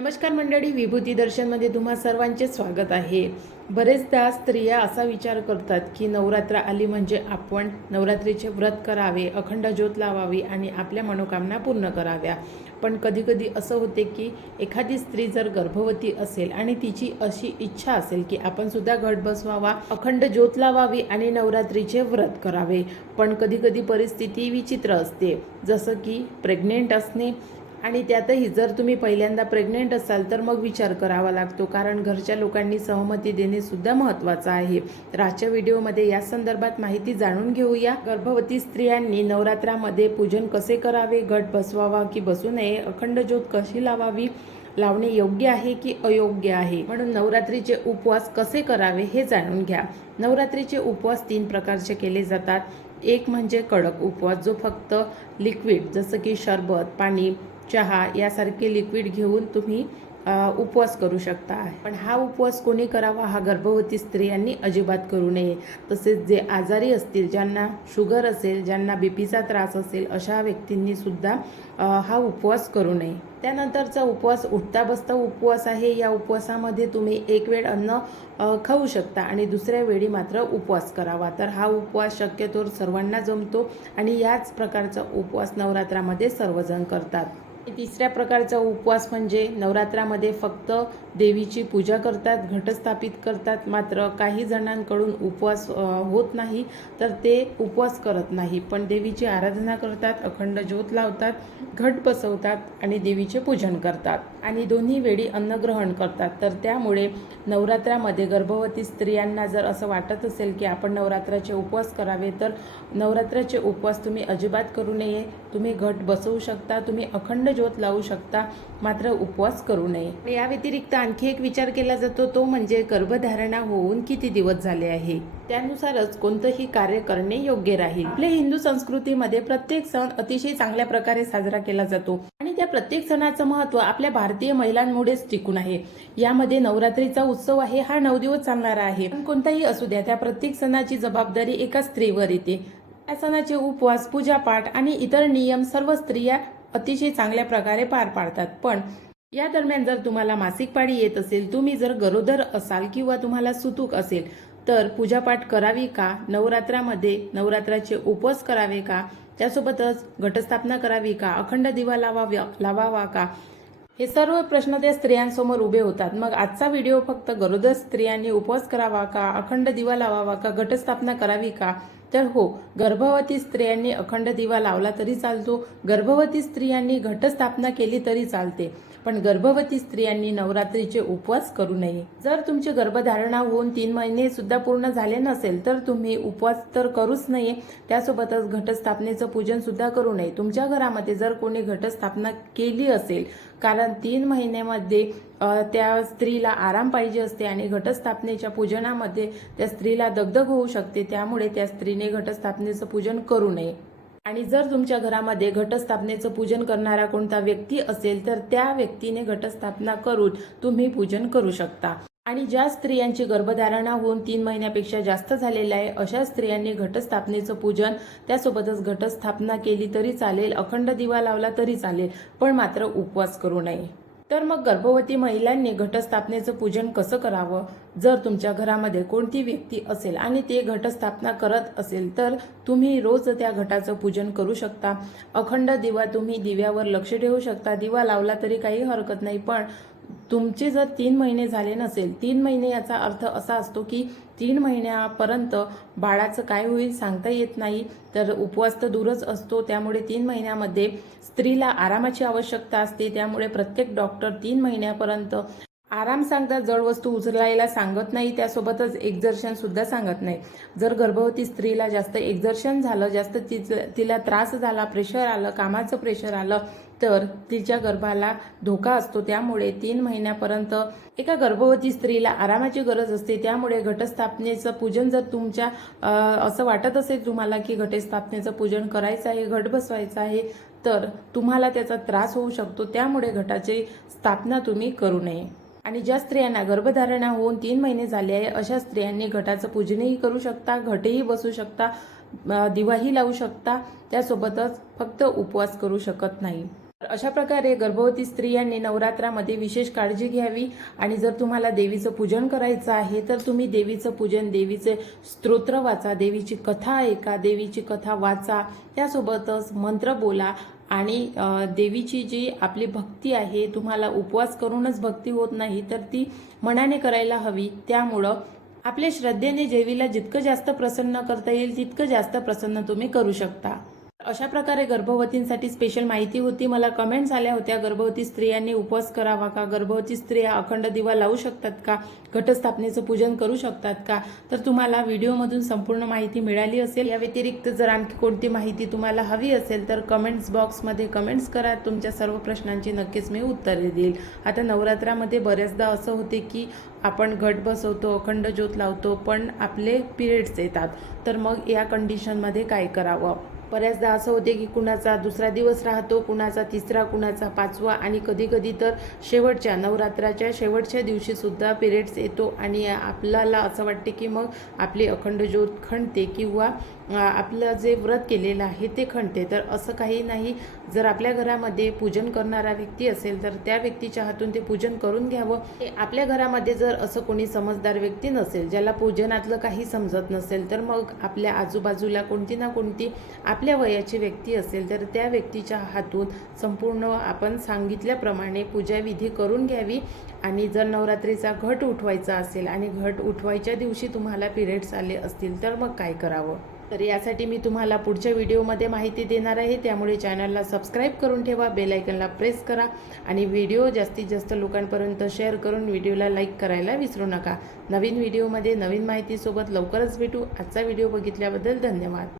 नमस्कार मंडळी विभूती दर्शनमध्ये तुम्हा सर्वांचे स्वागत आहे. बरेचदा स्त्रिया असा विचार करतात की नवरात्र आली म्हणजे आपण नवरात्रीचे व्रत करावे अखंड ज्योत लावावी आणि आपल्या मनोकामना पूर्ण कराव्या. पण कधीकधी असं होते की एखादी स्त्री जर गर्भवती असेल आणि तिची अशी इच्छा असेल की आपण सुद्धा घट बसवावा अखंड ज्योत लावावी आणि नवरात्रीचे व्रत करावे. पण कधीकधी परिस्थिती विचित्र असते. जसं की प्रेग्नेंट असणे आणि त्यातही जर तुम्ही पहिल्यांदा प्रेग्नेंट असाल तर मग विचार करावा लागतो. कारण घरच्या लोकांनी सहमती देणेसुद्धा महत्त्वाचं आहे. तर आजच्या व्हिडिओमध्ये या संदर्भात माहिती जाणून घेऊया. गर्भवती स्त्रियांनी नवरात्रामध्ये पूजन कसे करावे? घट बसवावा की बसू नये? अखंड ज्योत कशी लावावी? लावणे योग्य आहे की अयोग्य आहे? म्हणून नवरात्रीचे उपवास कसे करावे हे जाणून घ्या. नवरात्रीचे उपवास तीन प्रकारचे केले जातात. एक म्हणजे कडक उपवास जो फक्त लिक्विड जसं की शरबत पाणी चहा यासारखे लिक्विड घेऊन तुम्ही उपवास करू शकता. पण हा उपवास कोणी करावा हा गर्भवती स्त्रियांनी अजिबात करू नये. तसेच जे आजारी असतील ज्यांना शुगर असेल ज्यांना बीपीचा त्रास असेल अशा व्यक्तींनी सुद्धा हा उपवास करू नये. त्यानंतरचा उपवास उठता बसता उपवास आहे. या उपवासामध्ये तुम्ही एक वेळ अन्न खाऊ शकता आणि दुसऱ्या वेळी मात्र उपवास करावा. तर हा उपवास शक्यतो सर्वांना जमतो आणि याच प्रकारचा उपवास नवरात्रामध्ये सर्वजण करतात. तिसऱ्या प्रकारचा उपवास म्हणजे नवरात्रामध्ये फक्त देवीची पूजा करतात घटस्थापित करतात. मात्र काही जणांकडून उपवास होत नाही तर ते उपवास करत नाही. पण देवीची आराधना करतात अखंड ज्योत लावतात घट बसवतात आणि देवीचे पूजन करतात. आणि दोन्ही वेळी अन्नग्रहण करतात. तर त्यामुळे नवरात्रामध्ये गर्भवती स्त्रियांना जर असं वाटत असेल की आपण नवरात्राचे उपवास करावे तर नवरात्राचे उपवास तुम्ही अजिबात करू नये. तुम्ही घट बसवू शकता. तुम्ही अखंड ज्योत लावू शकता मात्र उपवास करू नये. या व्यतिरिक्त आणखी एक विचार केला जातो तो म्हणजे गर्भधारणा होऊन किती दिवस झाले आहे? त्यानुसारच कोणतंही कार्य करणे योग्य राहील. आपल्या हिंदू संस्कृतीमध्ये प्रत्येक सण अतिशय चांगल्या प्रकारे साजरा केला जातो. आणि त्या प्रत्येक सणाचं महत्त्व आपल्या भारतीय महिलांमुळेच टिकून आहे. यामध्ये नवरात्रीचा उत्सव आहे हा नऊ दिवस चालणारा आहे. कोणताही असू द्या त्या प्रत्येक सणाची जबाबदारी एका स्त्रीवर येते. या सणाचे उपवास पूजापाठ आणि इतर नियम सर्व स्त्रिया अतिशय चांगल्या प्रकारे पार पाडतात. पण या दरम्यान जर तुम्हाला मासिक पाळी येत असेल तुम्ही जर गरोदर असाल किंवा तुम्हाला सुतूक असेल तर पूजापाठ करावी का? नवरात्रामध्ये नवरात्राचे उपवास करावे का? त्यासोबतच घटस्थापना करावी का? अखंड दिवा लावाव्या लावावा का? हे सर्व प्रश्न त्या स्त्रियांसमोर उभे होतात. मग आजचा व्हिडिओ फक्त गरोदर स्त्रियांनी उपवास करावा का? अखंड दिवा लावावा का? घटस्थापना करावी का? तर हो गर्भवती स्त्रियांनी अखंड दिवा लावला तरी चालतो. गर्भवती स्त्रियांनी घटस्थापना केली तरी चालते. पण गर्भवती स्त्रियांनी नवरात्रीचे उपवास करू नये. जर तुमची गर्भधारणा होऊन तीन महिने सुद्धा पूर्ण झाले नसेल तर तुम्ही उपवास तर करूच नये. त्यासोबतच घटस्थापनेचं पूजन सुद्धा करू नये. तुमच्या घरामध्ये जर कोणी घटस्थापना केली असेल कारण तीन महिन्यामध्ये त्या स्त्रीला आराम पाहिजे असते आणि घटस्थापनेच्या पूजनामध्ये त्या स्त्रीला दगदग होऊ शकते त्यामुळे त्या स्त्रीने घटस्थापनेचं पूजन करू नये. आणि जर तुमच्या घरामध्ये घटस्थापनेचं पूजन करणारा कोणता व्यक्ती असेल तर त्या व्यक्तीने घटस्थापना करून तुम्ही पूजन करू शकता. आणि ज्या स्त्रियांची गर्भधारणा होऊन तीन महिन्यापेक्षा जास्त झालेल्या आहे अशा स्त्रियांनी घटस्थापनेचं पूजन त्यासोबतच घटस्थापना केली तरी चालेल अखंड दिवा लावला तरी चालेल पण मात्र उपवास करू नये. तर मग गर्भवती महिलांनी घटस्थापनेचं पूजन कसं करावं? जर तुमच्या घरामध्ये कोणती व्यक्ती असेल आणि ते घटस्थापना करत असेल तर तुम्ही रोज त्या घटाचं पूजन करू शकता. अखंड दिवा तुम्ही दिव्यावर लक्ष ठेवू शकता. दिवा लावला तरी काही हरकत नाही पण तुमचे जर तीन महिने झाले नसेल तीन महिने याचा अर्थ असा असतो की तीन महिन्यापर्यंत बाळाचं काय होईल सांगता येत नाही. तर उपवास तर दूरच असतो त्यामुळे तीन महिन्यामध्ये स्त्रीला आरामाची आवश्यकता असते. त्यामुळे प्रत्येक डॉक्टर तीन महिन्यापर्यंत आराम सांगतात जड वस्तू उचलायला सांगत नाही. त्यासोबतच एक्झर्शन सुद्धा सांगत नाही. जर गर्भवती स्त्रीला जास्त एक्झर्शन झालं जास्त तिचं तिला त्रास झाला प्रेशर आलं कामाचं प्रेशर आलं तर तिच्या गर्भाला धोका असतो. त्यामुळे तीन महिन्यापर्यंत एका गर्भवती स्त्रीला आरामाची गरज असते. त्यामुळे घटस्थापनेचं पूजन जर तुमच्या असं वाटत असेल तुम्हाला की घटस्थापनेचं पूजन करायचं आहे घट बसवायचं आहे तर तुम्हाला त्याचा त्रास होऊ शकतो. त्यामुळे घटाची स्थापना तुम्ही करू नये. आणि ज्या स्त्रियांना गर्भधारणा होऊन तीन महिने झाले आहे अशा स्त्रियांनी घटाचं पूजनही करू शकता घटही बसू शकता दिवाही लावू शकता. त्यासोबतच फक्त उपवास करू शकत नाही. अशा प्रकारे गर्भवती स्त्रियांनी नवरात्रामध्ये विशेष काळजी घ्यावी. आणि जर तुम्हाला देवीचं पूजन करायचं आहे तर तुम्ही देवीचं पूजन देवीचे स्तोत्र वाचा देवीची कथा ऐका देवीची कथा वाचा. त्यासोबतच मंत्र बोला. आणि देवीची जी आपली भक्ती आहे तुम्हाला उपवास करूनच भक्ती होत नाही तर ती मनाने करायला हवी. त्यामुळं आपल्या श्रद्धेने देवीला जितकं जास्त प्रसन्न करता येईल तितकं जास्त प्रसन्न तुम्ही करू शकता. अशा प्रकारे गर्भवतींसाठी स्पेशल माहिती होती. मला कमेंट्स आल्या होत्या गर्भवती स्त्रियांनी उपवास करावा का? गर्भवती स्त्रिया अखंड दिवा लावू शकतात का? घटस्थापनेचं पूजन करू शकतात का? तर तुम्हाला व्हिडिओमधून संपूर्ण माहिती मिळाली असेल. या व्यतिरिक्त जर आणखी कोणती माहिती तुम्हाला हवी असेल तर कमेंट्स बॉक्समध्ये कमेंट्स करा. तुमच्या सर्व प्रश्नांची नक्कीच मी उत्तरे देईल. आता नवरात्रामध्ये बऱ्याचदा असं होते की आपण घट बसवतो अखंड ज्योत लावतो पण आपले पिरियड्स येतात. तर मग या कंडिशनमध्ये काय करावं? बऱ्याचदा असं होते की कुणाचा दुसरा दिवस राहतो कुणाचा तिसरा कुणाचा पाचवा आणि कधीकधी तर शेवटच्या नवरात्राच्या शेवटच्या दिवशीसुद्धा पिरियड्स येतो आणि आपल्याला असं वाटते की मग आपली अखंड ज्योत खणते किंवा आपलं जे व्रत केलेलं आहे ते खणते तर असं काही नाही जर आपल्या घरामध्ये पूजन करणारा व्यक्ती असेल तर त्या व्यक्तीच्या हातून ते पूजन करून घ्यावं. आपल्या घरामध्ये जर असं कोणी समजदार व्यक्ती नसेल ज्याला पूजनातलं काही समजत नसेल तर मग आपल्या आजूबाजूला कोणती ना कोणती आपल्या वयाची व्यक्ती असेल तर त्या व्यक्तीच्या हातून संपूर्ण आपण सांगितल्याप्रमाणे पूजाविधी करून घ्यावी. आणि जर नवरात्रीचा घट उठवायचा असेल आणि घट उठवायच्या दिवशी तुम्हाला पिरियड्स आले असतील तर मग काय करावं? तर यासाठी मी तुम्हाला पुढच्या व्हिडिओमध्ये माहिती देणार आहे. त्यामुळे चॅनलला सबस्क्राईब करून ठेवा बेलायकनला प्रेस करा आणि व्हिडिओ जास्तीत जास्त लोकांपर्यंत शेअर करून व्हिडिओला लाईक करायला विसरू नका. नवीन व्हिडिओमध्ये नवीन माहितीसोबत लवकरच भेटू. आजचा व्हिडिओ बघितल्याबद्दल धन्यवाद.